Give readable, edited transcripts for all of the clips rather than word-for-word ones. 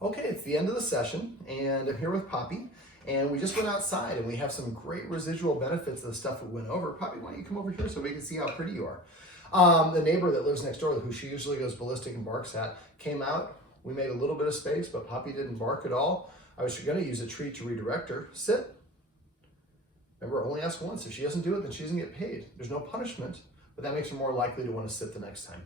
Okay, it's the end of the session, and I'm here with Poppy, and we just went outside, and we have some great residual benefits of the stuff we went over. Poppy, why don't you come over here so we can see how pretty you are? The neighbor that lives next door, who she usually goes ballistic and barks at, came out. We made a little bit of space, but Poppy didn't bark at all. I was going to use a treat to redirect her. Sit. Remember, only ask once. If she doesn't do it, then she doesn't get paid. There's no punishment, but that makes her more likely to want to sit the next time.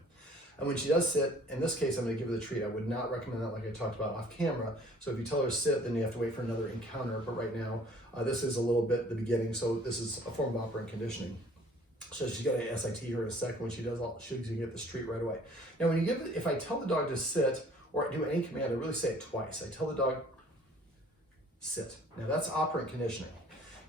And when she does sit, in this case, I'm going to give her the treat. I would not recommend that like I talked about off camera. So if you tell her to sit, then you have to wait for another encounter. But right now, this is a little bit the beginning. So this is a form of operant conditioning. So she's got an SIT here in a second. When she does, she'll get this treat right away. Now, when you give it, if I tell the dog to sit or do any command, I really say it twice. I tell the dog, sit. Now that's operant conditioning.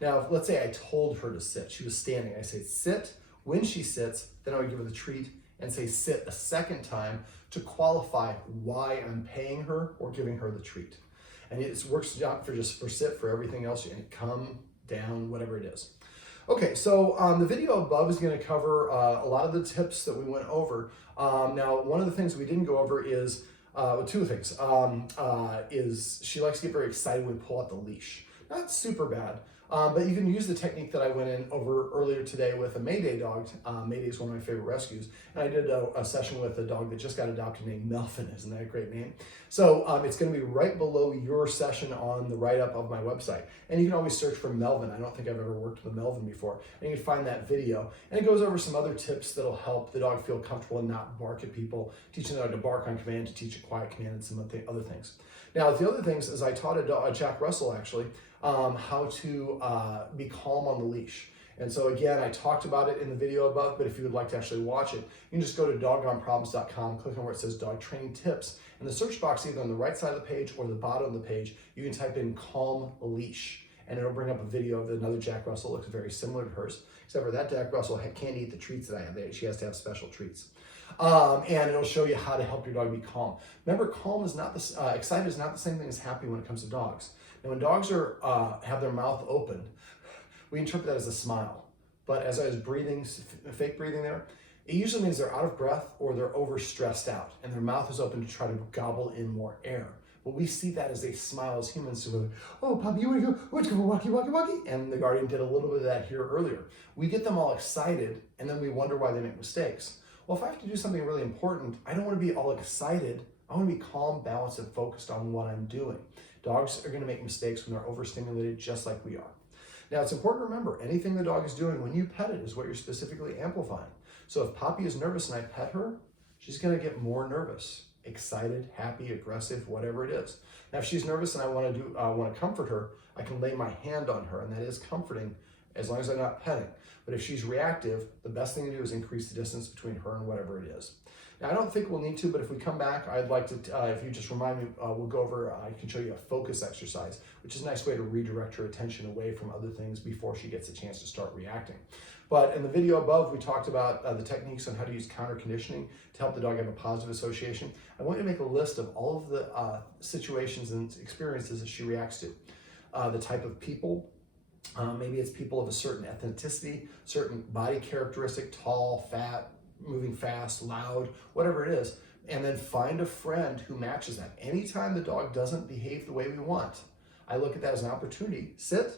Now, let's say I told her to sit. She was standing. I say sit. When she sits, then I would give her the treat and say sit a second time to qualify why I'm paying her or giving her the treat. And it works for sit, for everything else, and come, down, whatever it is. Okay, so the video above is going to cover a lot of the tips that we went over. Now, one of the things we didn't go over is, two things, is she likes to get very excited when we pull out the leash. Not super bad. But you can use the technique that I went in over earlier today with a Mayday dog. Mayday is one of my favorite rescues. And I did a session with a dog that just got adopted named Melvin. Isn't that a great name? So it's going to be right below your session on the write-up of my website. And you can always search for Melvin. I don't think I've ever worked with a Melvin before. And you can find that video. And it goes over some other tips that'll help the dog feel comfortable and not bark at people. Teaching the dog to bark on command, to teach a quiet command, and some other things. Now, the other things is I taught a Jack Russell, actually, how to be calm on the leash. And so again, I talked about it in the video above, but if you would like to actually watch it, you can just go to doggoneproblems.com, click on where it says dog training tips. In the search box, either on the right side of the page or the bottom of the page, you can type in calm leash, and it'll bring up a video of another Jack Russell. Looks very similar to hers, except for that Jack Russell can't eat the treats that I have. She has to have special treats. And it'll show you how to help your dog be calm. Remember, calm is not excited is not the same thing as happy when it comes to dogs. Now, when dogs have their mouth open, we interpret that as a smile. But as I was breathing, fake breathing there, it usually means they're out of breath or they're overstressed out, and their mouth is open to try to gobble in more air. But we see that as a smile as humans. So we're like, oh, Poppy, you want to go? Let's go walkie, walkie, walkie. And the guardian did a little bit of that here earlier. We get them all excited, and then we wonder why they make mistakes. Well, if I have to do something really important, I don't want to be all excited. I want to be calm, balanced, and focused on what I'm doing. Dogs are going to make mistakes when they're overstimulated, just like we are. Now, it's important to remember, anything the dog is doing when you pet it is what you're specifically amplifying. So if Poppy is nervous and I pet her, she's going to get more nervous, excited, happy, aggressive, whatever it is. Now, if she's nervous and I want to comfort her, I can lay my hand on her, and that is comforting as long as I'm not petting. But if she's reactive, the best thing to do is increase the distance between her and whatever it is. Now, I don't think we'll need to, but if we come back, I'd like to, if you just remind me, we'll go over, I can show you a focus exercise, which is a nice way to redirect her attention away from other things before she gets a chance to start reacting. But in the video above, we talked about the techniques on how to use counter conditioning to help the dog have a positive association. I want you to make a list of all of the situations and experiences that she reacts to. The type of people, maybe it's people of a certain ethnicity, certain body characteristic, tall, fat, moving fast, loud, whatever it is, and then find a friend who matches that. Anytime the dog doesn't behave the way we want, I look at that as an opportunity, sit,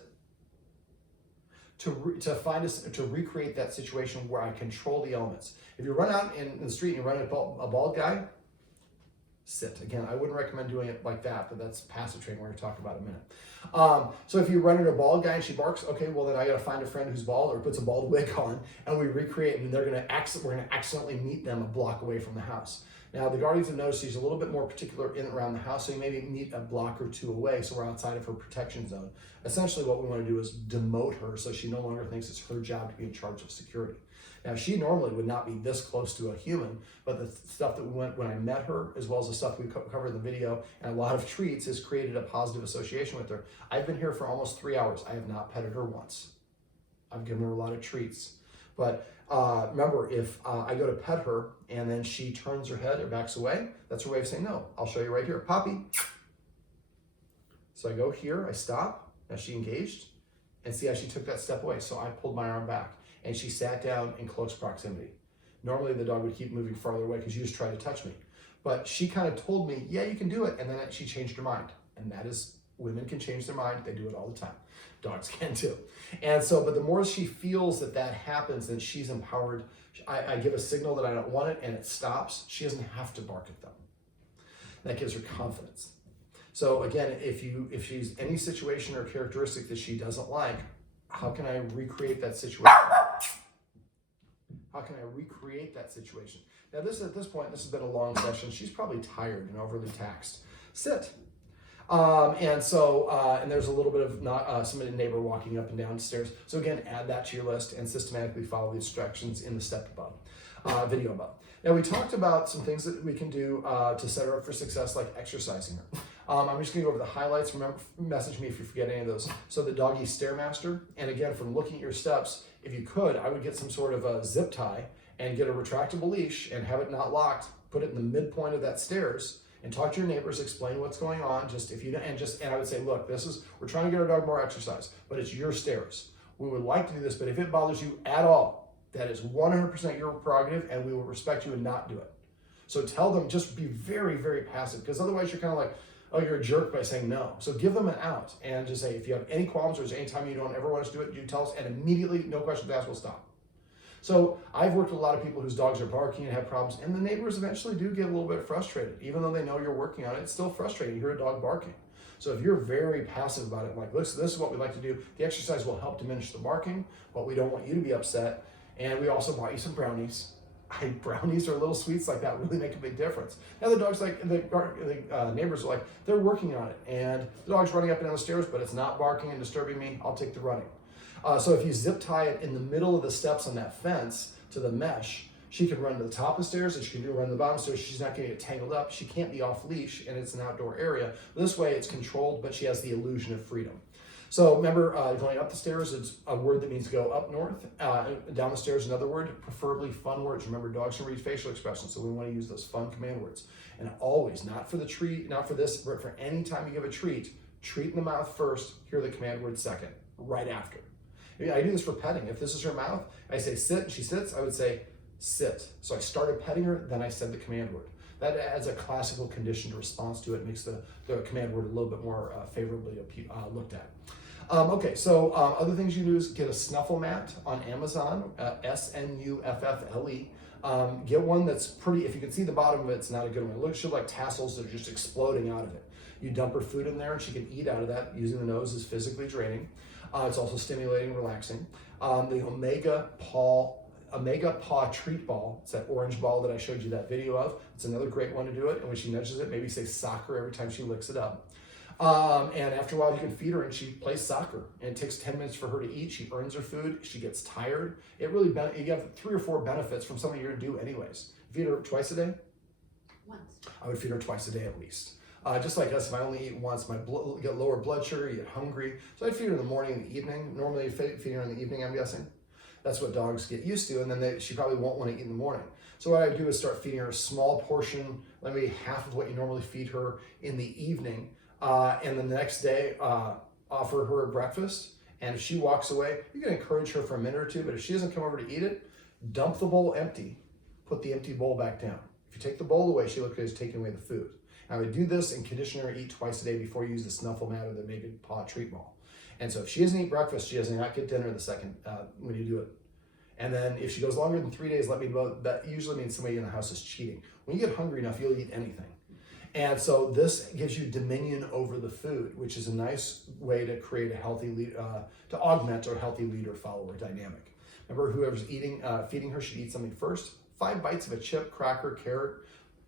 to recreate that situation where I control the elements. If you run out in the street and you run at a bald guy, sit. Again, I wouldn't recommend doing it like that, but that's passive training we're going to talk about in a minute. So if you run into a bald guy and she barks, okay, well then I got to find a friend who's bald or puts a bald wig on, and we recreate, and we're going to accidentally meet them a block away from the house. Now, the guardians have noticed she's a little bit more particular in and around the house, so you maybe meet a block or two away, so we're outside of her protection zone. Essentially, what we want to do is demote her so she no longer thinks it's her job to be in charge of security. Now, she normally would not be this close to a human, but the stuff that we went when I met her, as well as the stuff we covered in the video, and a lot of treats, has created a positive association with her. I've been here for almost 3 hours. I have not petted her once. I've given her a lot of treats. But remember, if I go to pet her and then she turns her head or backs away, that's her way of saying no. I'll show you right here. Poppy. So I go here, I stop. Now she engaged. And see how she took that step away. So I pulled my arm back and she sat down in close proximity. Normally the dog would keep moving farther away because you just try to touch me. But she kind of told me, yeah, you can do it. And then she changed her mind. And that is, women can change their mind. They do it all the time. Dogs can too. And so, but the more she feels that that happens, then she's empowered. I give a signal that I don't want it and it stops. She doesn't have to bark at them. That gives her confidence. So again, if she's any situation or characteristic that she doesn't like, how can I recreate that situation? How can I recreate that situation? Now at this point, this has been a long session. She's probably tired and overly taxed. Sit. And there's a little bit of somebody, neighbor walking up and down stairs. So again, add that to your list and systematically follow the instructions in the step above, video above. Now we talked about some things that we can do to set her up for success, like exercising her. I'm just gonna go over the highlights. Remember, message me if you forget any of those. So the doggy stairmaster, and again, from looking at your steps, if you could, I would get some sort of a zip tie and get a retractable leash and have it not locked, put it in the midpoint of that stairs, and talk to your neighbors, explain what's going on. And I would say, look, we're trying to get our dog more exercise, but it's your stairs. We would like to do this, but if it bothers you at all, that is 100% your prerogative, and we will respect you and not do it. So tell them, just be very, very passive, because otherwise you're kind of like, oh, you're a jerk by saying no. So give them an out and just say, if you have any qualms or there's any time you don't ever want us to do it, you tell us, and immediately, no questions asked, we'll stop. So I've worked with a lot of people whose dogs are barking and have problems, and the neighbors eventually do get a little bit frustrated. Even though they know you're working on it, it's still frustrating. You hear a dog barking. So if you're very passive about it, like, listen, this is what we like to do. The exercise will help diminish the barking, but we don't want you to be upset. And we also bought you some brownies. Brownies or little sweets like that really make a big difference. Now the dog's like, the neighbors are like, they're working on it. And the dog's running up and down the stairs, but it's not barking and disturbing me. I'll take the running. So if you zip tie it in the middle of the steps on that fence to the mesh, she can run to the top of the stairs and she can run to the bottom stairs. She's not going to get tangled up. She can't be off leash and it's an outdoor area. This way it's controlled, but she has the illusion of freedom. So remember, going up the stairs is a word that means go up north. Down the stairs, another word, preferably fun words. Remember, dogs can read facial expressions, so we want to use those fun command words. And always, not for the treat, not for this, but for any time you give a treat in the mouth first, hear the command word second, right after. I do this for petting. If this is her mouth, I say sit, and she sits, I would say sit. So I started petting her, then I said the command word. That adds a classical conditioned response to it, makes the command word a little bit more favorably looked at. Other things you do is get a snuffle mat on Amazon, S-N-U-F-F-L-E. Get one that's pretty, if you can see the bottom of it, it's not a good one. It looks like tassels that are just exploding out of it. You dump her food in there and she can eat out of that. Using the nose is physically draining. It's also stimulating and relaxing. The Omega Paw Treat Ball. It's that orange ball that I showed you that video of. It's another great one to do it. And when she nudges it, maybe say soccer every time she licks it up. And after a while, you can feed her and she plays soccer. And it takes 10 minutes for her to eat. She earns her food. She gets tired. It really, you have 3 or 4 benefits from something you're going to do anyways. Feed her twice a day? Once. I would feed her twice a day at least. Just like us, if I only eat once, get lower blood sugar, you get hungry. So I'd feed her in the morning and the evening. Normally, you feed her in the evening, I'm guessing. That's what dogs get used to, and then she probably won't want to eat in the morning. So what I do is start feeding her a small portion, maybe half of what you normally feed her in the evening, and then the next day, offer her a breakfast. And if she walks away, you can encourage her for a minute or two, but if she doesn't come over to eat it, dump the bowl empty, put the empty bowl back down. If you take the bowl away, she looks like she's taking away the food. I would do this and condition her to eat twice a day before you use the snuffle mat or the Omega Paw Treat Ball. And so if she doesn't eat breakfast, she does not get dinner the second when you do it. And then if she goes longer than 3 days, let me know. That usually means somebody in the house is cheating. When you get hungry enough, you'll eat anything. And so this gives you dominion over the food, which is a nice way to create a healthy lead, to augment a healthy leader-follower dynamic. Remember, whoever's feeding her should eat something first. 5 bites of a chip, cracker, carrot,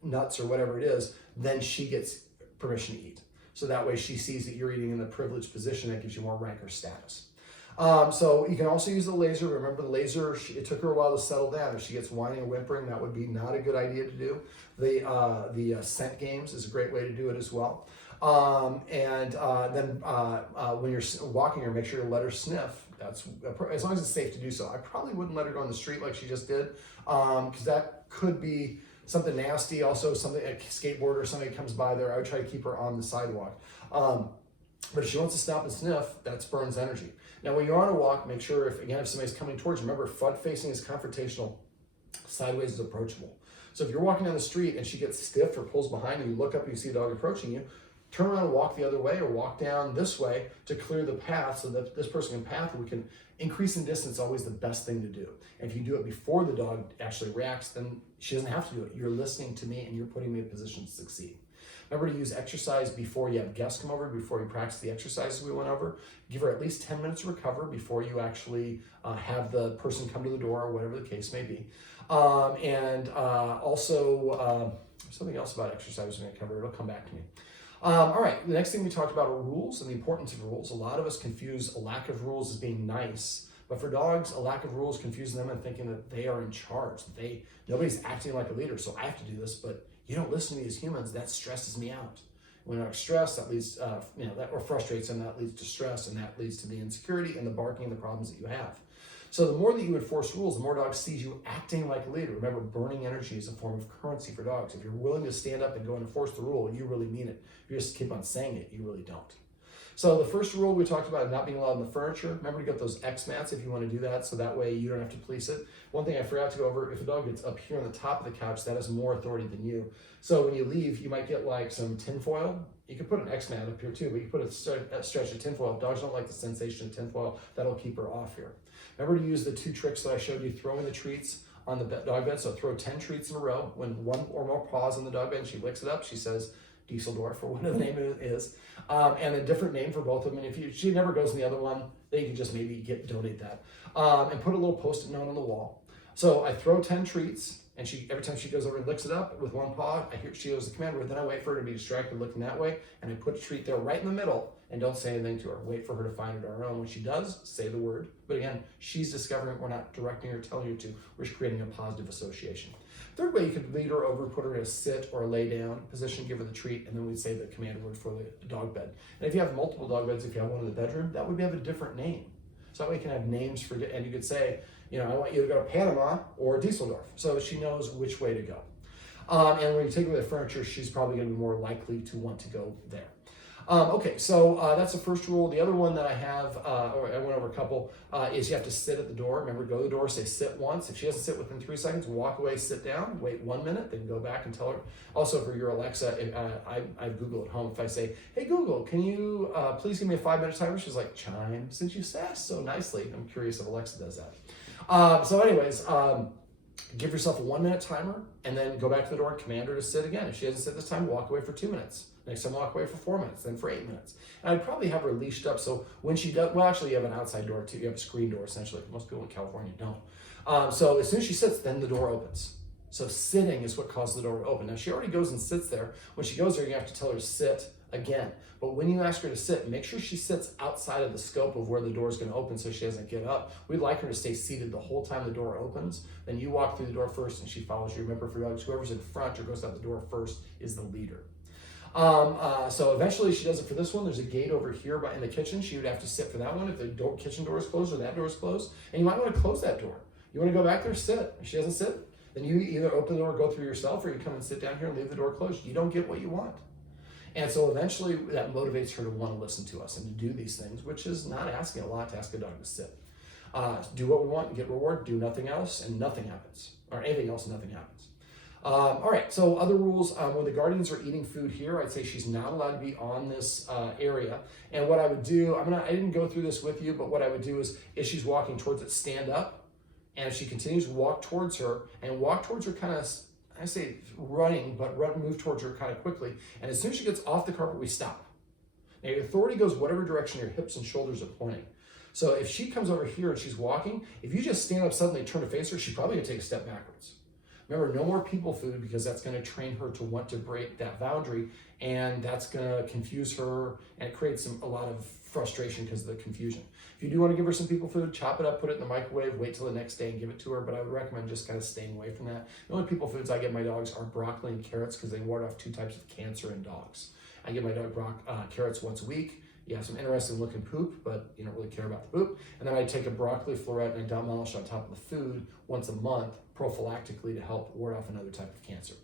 nuts, or whatever it is, then she gets permission to eat. So that way she sees that you're eating in the privileged position. That gives you more rank or status. So you can also use the laser. Remember the laser, it took her a while to settle down. If she gets whining or whimpering, that would be not a good idea to do. The scent games is a great way to do it as well. Then when you're walking her, make sure to let her sniff. That's as long as it's safe to do so. I probably wouldn't let her go on the street like she just did, because that could be something nasty. Also, something a skateboarder or somebody comes by there, I would try to keep her on the sidewalk. But if she wants to stop and sniff, that burns energy. Now, when you're on a walk, make sure if somebody's coming towards you, remember front facing is confrontational, sideways is approachable. So if you're walking down the street and she gets stiff or pulls behind you, you look up and you see a dog approaching you, turn around and walk the other way or walk down this way to clear the path so that this person can path. We can increase in distance, always the best thing to do. And if you do it before the dog actually reacts, then she doesn't have to do it. You're listening to me and you're putting me in a position to succeed. Remember to use exercise before you have guests come over, before you practice the exercises we went over. Give her at least 10 minutes to recover before you actually have the person come to the door or whatever the case may be. Also, something else about exercise we're going to cover. It'll come back to me. All right, the next thing we talked about are rules and the importance of rules. A lot of us confuse a lack of rules as being nice, but for dogs, a lack of rules confuses them and thinking that they are in charge. Nobody's acting like a leader, so I have to do this, but you don't listen to me as humans. That stresses me out. When I'm stressed, that leads, that or frustrates them, that leads to stress, and that leads to the insecurity and the barking and the problems that you have. So the more that you enforce rules, the more dogs sees you acting like a leader. Remember, burning energy is a form of currency for dogs. If you're willing to stand up and go and enforce the rule, you really mean it. If you just keep on saying it, you really don't. So the first rule we talked about, not being allowed in the furniture. Remember to get those X mats if you want to do that, so that way you don't have to police it. One thing I forgot to go over, if a dog gets up here on the top of the couch, that has more authority than you. So when you leave, you might get like some tinfoil. You can put an X mat up here too, but you put a stretch of tinfoil. If dogs don't like the sensation of tinfoil, that'll keep her off here. Remember to use the 2 tricks that I showed you, throwing the treats on the dog bed. So throw 10 treats in a row. When one or more paws on the dog bed and she licks it up, she says Dieseldorf or whatever the name is. And a different name for both of them. And if she never goes in the other one, then you can just maybe donate that. And put a little post-it note on the wall. So I throw 10 treats, and every time she goes over and licks it up with one paw, I hear she goes the command word. Then I wait for her to be distracted looking that way, and I put a treat there right in the middle, and don't say anything to her. Wait for her to find it on her own. When she does, say the word. But again, she's discovering it. We're not directing her, telling her to. We're just creating a positive association. Third way, you could lead her over, put her in a sit or a lay down position, give her the treat, and then we'd say the command word for the dog bed. And if you have multiple dog beds, if you have one in the bedroom, that would have a different name. So that way you can have names for, and you could say, I want you to go to Panama or Dieseldorf. So she knows which way to go. And when you take away the furniture, she's probably going to be more likely to want to go there. Okay, so that's the first rule. The other one that I have, or I went over a couple, is you have to sit at the door. Remember, go to the door, say sit once. If she doesn't sit within 3 seconds, walk away, sit down, wait 1 minute, then go back and tell her. Also, for your Alexa, I have Google at home. If I say, hey Google, can you please give me a 5-minute timer? She's like, chime, since you asked so nicely. I'm curious if Alexa does that. So anyways, give yourself a 1-minute timer and then go back to the door and command her to sit again. If she doesn't sit this time, walk away for 2 minutes. Next time, walk away for 4 minutes, then for 8 minutes. And I'd probably have her leashed up so when she does, well, actually, you have an outside door too. You have a screen door, essentially. Most people in California don't. So as soon as she sits, then the door opens. So sitting is what causes the door to open. Now, she already goes and sits there. When she goes there, you have to tell her to sit again. But when you ask her to sit, make sure she sits outside of the scope of where the door is going to open so she doesn't get up. We'd like her to stay seated the whole time the door opens. Then you walk through the door first and she follows you. Remember, for dogs, whoever's in front or goes out the door first is the leader. So eventually she does it for this one. There's a gate over here in the kitchen. She would have to sit for that one if the kitchen door is closed or that door is closed. And you might want to close that door. You want to go back there, sit. If she doesn't sit, then you either open the door, go through yourself, or you come and sit down here and leave the door closed. You don't get what you want. And so eventually that motivates her to want to listen to us and to do these things, which is not asking a lot to ask a dog to sit. Do what we want and get reward, do nothing else, and nothing happens. Or anything else and nothing happens. All right, so other rules, when the guardians are eating food here, I'd say she's not allowed to be on this area. And what I would do, I didn't go through this with you, but what I would do is if she's walking towards it, stand up. And if she continues to walk towards her kind of, I say running, but move towards her kind of quickly. And as soon as she gets off the carpet, we stop. Now your authority goes whatever direction your hips and shoulders are pointing. So if she comes over here and she's walking, if you just stand up suddenly and turn to face her, she's probably gonna take a step backwards. Remember, no more people food because that's going to train her to want to break that boundary, and that's going to confuse her, and it creates a lot of frustration because of the confusion. If you do want to give her some people food, chop it up, put it in the microwave, wait till the next day and give it to her, but I would recommend just kind of staying away from that. The only people foods I give my dogs are broccoli and carrots because they ward off 2 types of cancer in dogs. I give my dog carrots once a week. You have some interesting looking poop, but you don't really care about the poop. And then I take a broccoli floret and I demolish on top of the food once a month prophylactically to help ward off another type of cancer.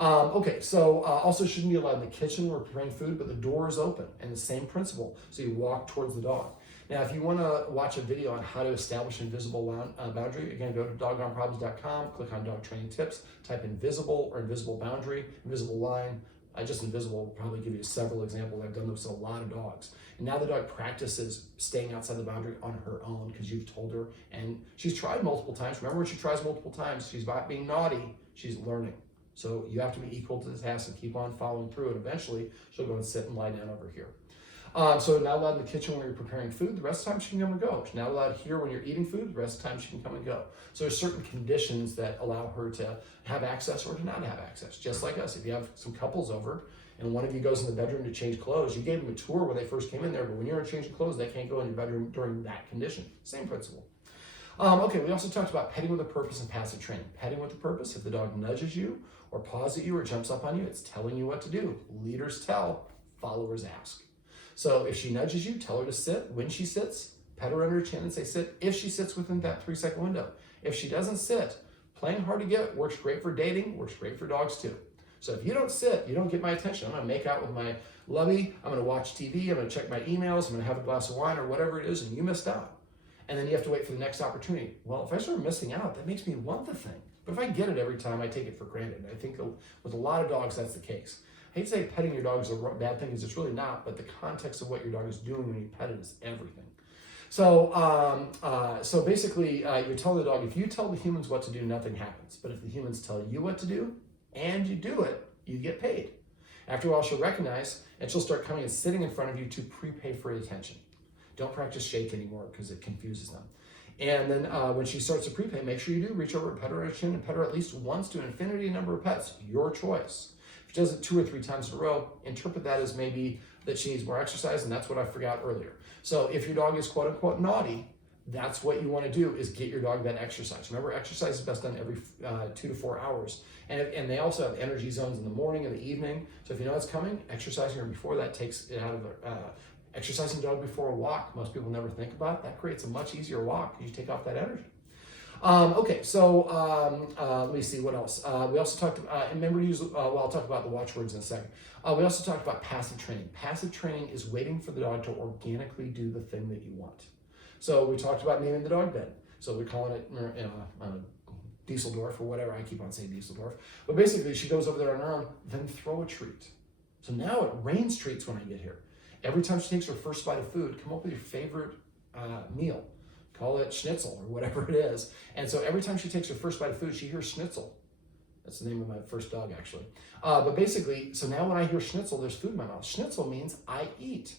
Okay, so also shouldn't be allowed in the kitchen where we're preparing food, but the door is open and the same principle. So you walk towards the dog. Now, if you want to watch a video on how to establish an invisible boundary, again, go to doggone.problems.com, click on dog training tips, type invisible or invisible boundary, invisible line. Just invisible will probably give you several examples. I've done this with a lot of dogs. And now the dog practices staying outside the boundary on her own because you've told her, and she's tried multiple times. Remember, when she tries multiple times, she's not being naughty, she's learning. So you have to be equal to the task and keep on following through, and eventually she'll go and sit and lie down over here. So not allowed in the kitchen when you're preparing food, the rest of the time she can come and go. She's not allowed here when you're eating food, the rest of the time she can come and go. So there's certain conditions that allow her to have access or to not have access. Just like us, if you have some couples over and one of you goes in the bedroom to change clothes, you gave them a tour when they first came in there, but when you're changing clothes, they can't go in your bedroom during that condition. Same principle. Okay, we also talked about petting with a purpose and passive training. Petting with a purpose, if the dog nudges you or paws at you or jumps up on you, it's telling you what to do. Leaders tell, followers ask. So if she nudges you, tell her to sit. When she sits, pet her under her chin and say sit, if she sits within that 3-second window. If she doesn't sit, playing hard to get works great for dating, works great for dogs too. So if you don't sit, you don't get my attention. I'm gonna make out with my lovey, I'm gonna watch TV, I'm gonna check my emails, I'm gonna have a glass of wine or whatever it is, and you missed out. And then you have to wait for the next opportunity. Well, if I start missing out, that makes me want the thing. But if I get it every time, I take it for granted. I think with a lot of dogs, that's the case. I hate to say petting your dog is a bad thing, because it's really not, but the context of what your dog is doing when you pet it is everything. So basically, you're telling the dog, if you tell the humans what to do, nothing happens. But if the humans tell you what to do, and you do it, you get paid. After a while, she'll recognize, and she'll start coming and sitting in front of you to prepay for attention. Don't practice shake anymore, because it confuses them. And then when she starts to prepay, make sure you do reach over and pet her on her chin and pet her at least once to an infinity number of pets, your choice. If she does it 2 or 3 times in a row, interpret that as maybe that she needs more exercise, and that's what I forgot earlier. So if your dog is quote unquote naughty, that's what you want to do, is get your dog that exercise. Remember, exercise is best done every 2 to 4 hours. And they also have energy zones in the morning and the evening. So if you know it's coming, exercising her before that takes it out of exercising dog before a walk. Most people never think about it. That creates a much easier walk because you take off that energy. Okay, so let me see what else. We also talked about, and remember to use, well, I'll talk about the watchwords in a second. We also talked about passive training. Passive training is waiting for the dog to organically do the thing that you want. So we talked about naming the dog bed. So we're calling it Dieseldorf or whatever. I keep on saying Dieseldorf. But basically, she goes over there on her own, then throw a treat. So now it rains treats when I get here. Every time she takes her first bite of food, come up with your favorite meal. Call it schnitzel or whatever it is. And so every time she takes her first bite of food, she hears schnitzel. That's the name of my first dog, actually. But basically, so now when I hear schnitzel, there's food in my mouth. Schnitzel means I eat.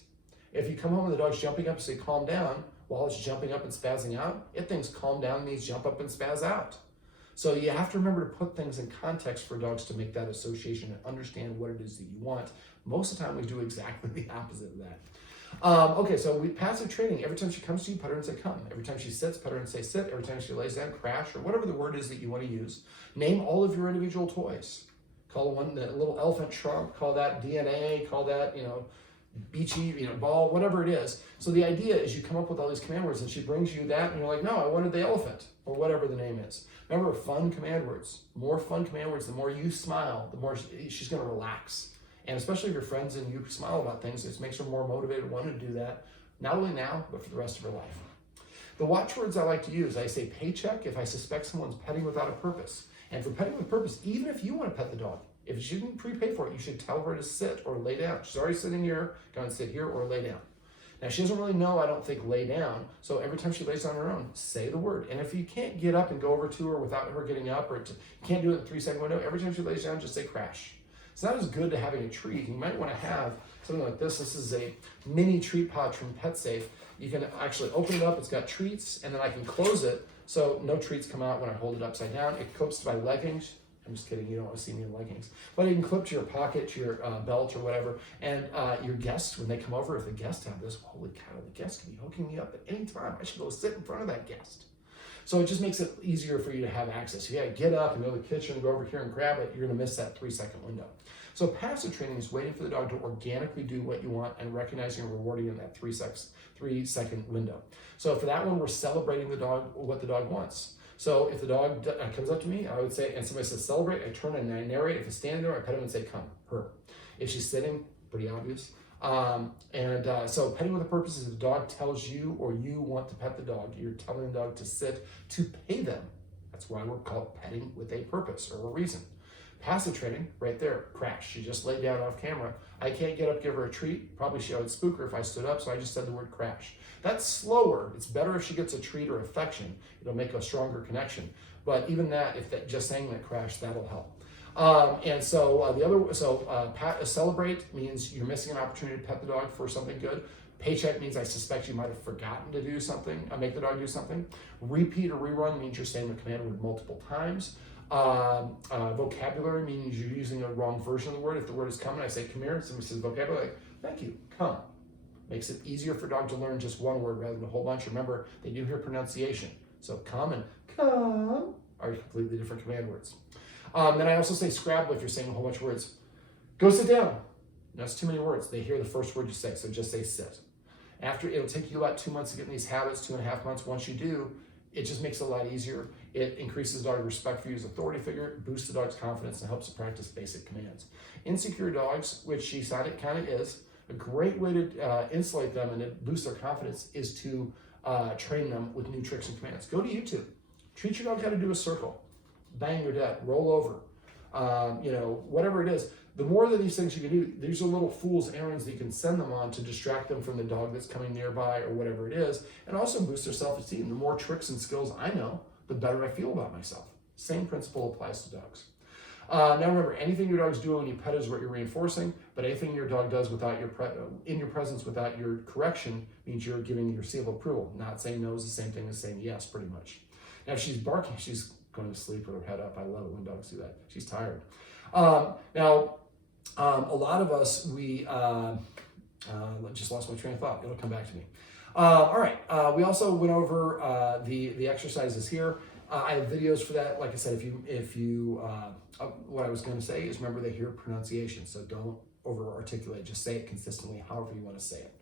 If you come home and the dog's jumping up and say, calm down, while it's jumping up and spazzing out, it thinks calm down means jump up and spaz out. So you have to remember to put things in context for dogs to make that association and understand what it is that you want. Most of the time, we do exactly the opposite of that. Okay, so passive training. Every time she comes to you, pet her and say come. Every time she sits, pet her and say sit. Every time she lays down, crash, or whatever the word is that you want to use. Name all of your individual toys. Call one the little elephant trunk, call that DNA, call that, beachy, ball, whatever it is. So the idea is you come up with all these command words and she brings you that and you're like, no, I wanted the elephant, or whatever the name is. Remember, fun command words. More fun command words, the more you smile, the more she's going to relax. And especially if you're friends and you smile about things, it makes her more motivated, want to do that, not only now, but for the rest of her life. The watchwords I like to use, I say paycheck if I suspect someone's petting without a purpose. And for petting with purpose, even if you want to pet the dog, if she didn't prepay for it, you should tell her to sit or lay down. She's already sitting here, go and sit here or lay down. Now, she doesn't really know, I don't think, lay down. So every time she lays on her own, say the word. And if you can't get up and go over to her without her getting up, or you can't do it in a 3-second window, every time she lays down, just say crash. It's not as good to having a treat. You might want to have something like this. This is a mini treat pouch from PetSafe. You can actually open it up. It's got treats, and then I can close it so no treats come out when I hold it upside down. It clips to my leggings. I'm just kidding, you don't want to see me in leggings. But you can clip to your pocket, to your belt or whatever. And your guests, when they come over, if the guests have this, holy cow, the guest can be hooking me up at any time. I should go sit in front of that guest. So it just makes it easier for you to have access. You gotta get up and go to the kitchen and go over here and grab it. You're gonna miss that 3-second window. So passive training is waiting for the dog to organically do what you want and recognizing and rewarding in that 3-second window. So for that one, we're celebrating the dog, what the dog wants. So if the dog comes up to me, I would say, and somebody says celebrate, I turn and I narrate. If it's standing there, I pet him and say come, her. If she's sitting, pretty obvious. So petting with a purpose is if the dog tells you or you want to pet the dog, you're telling the dog to sit to pay them. That's why we're called petting with a purpose or a reason. Passive training, right there, crash. She just laid down off camera. I can't get up, give her a treat. Probably I would spook her if I stood up, so I just said the word crash. That's slower. It's better if she gets a treat or affection. It'll make a stronger connection. But even that, just saying that crash, that'll help. Celebrate means you're missing an opportunity to pet the dog for something good. Paycheck means I suspect you might have forgotten to do something, make the dog do something. Repeat or rerun means you're saying the command word multiple times. Vocabulary means you're using a wrong version of the word. If the word is come and I say come here, and somebody says vocabulary, like, thank you, come. Makes it easier for a dog to learn just one word rather than a whole bunch. Remember, they do hear pronunciation. So come and come are completely different command words. Then I also say Scrabble if you're saying a whole bunch of words. Go sit down. That's too many words. They hear the first word you say, so just say sit. It'll take you about 2 months to get in these habits, 2.5 months. Once you do, it just makes it a lot easier. It increases the dog's respect for you as an authority figure, boosts the dog's confidence, and helps to practice basic commands. Insecure dogs, which she said it kind of is, a great way to insulate them and to boost their confidence is to train them with new tricks and commands. Go to YouTube. Teach your dog how to do a circle. Bang, you're dead. Roll over. Whatever it is. The more of these things you can do, these are little fool's errands that you can send them on to distract them from the dog that's coming nearby or whatever it is, and also boost their self-esteem. The more tricks and skills I know, the better I feel about myself. Same principle applies to dogs. Now remember, anything your dog's doing when you pet is what you're reinforcing, but anything your dog does without in your presence without your correction means you're giving your seal of approval. Not saying no is the same thing as saying yes, pretty much. Now if she's barking, she's going to sleep with her head up. I love it when dogs do that. She's tired. A lot of us, we just lost my train of thought. It'll come back to me. All right. We also went over the exercises here. I have videos for that. Like I said, if you what I was going to say is remember they hear pronunciation, so don't over articulate. Just say it consistently, however you want to say it.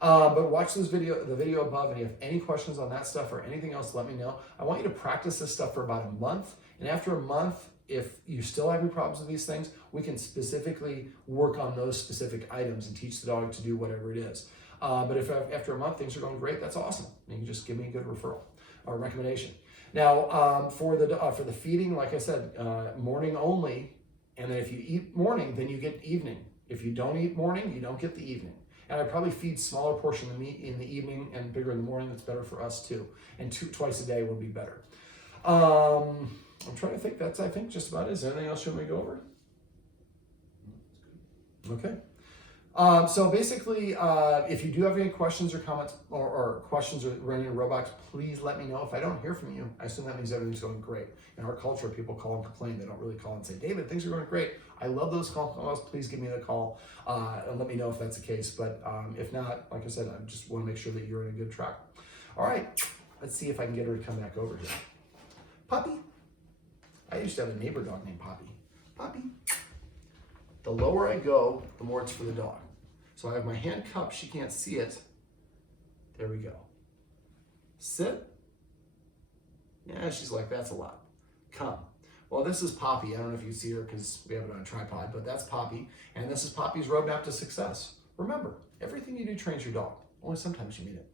But watch the video above, and if you have any questions on that stuff or anything else, let me know. I want you to practice this stuff for about a month, and after a month, if you still have any problems with these things, we can specifically work on those specific items and teach the dog to do whatever it is. But if after a month things are going great, that's awesome. You can just give me a good referral or recommendation. Now, for the feeding, like I said, morning only, and then if you eat morning, then you get evening. If you don't eat morning, you don't get the evening. And I probably feed smaller portion of meat in the evening and bigger in the morning. That's better for us too. And twice a day will be better. I'm trying to think. That's, I think, just about it. Is there anything else you want me to go over? Okay. So basically, if you do have any questions or comments or questions or running a Roblox, please let me know. If I don't hear from you, I assume that means everything's going great. In our culture, people call and complain. They don't really call and say, David, things are going great. I love those calls. Please give me a call and let me know if that's the case. But if not, like I said, I just want to make sure that you're in a good track. All right. Let's see if I can get her to come back over here. Poppy. I used to have a neighbor dog named Poppy. Poppy. The lower I go, the more it's for the dog. So I have my hand cupped, she can't see it. There we go. Sit. Yeah, she's like, that's a lot. Come. Well, this is Poppy. I don't know if you can see her because we have it on a tripod, but that's Poppy. And this is Poppy's roadmap to success. Remember, everything you do trains your dog. Only sometimes you mean it.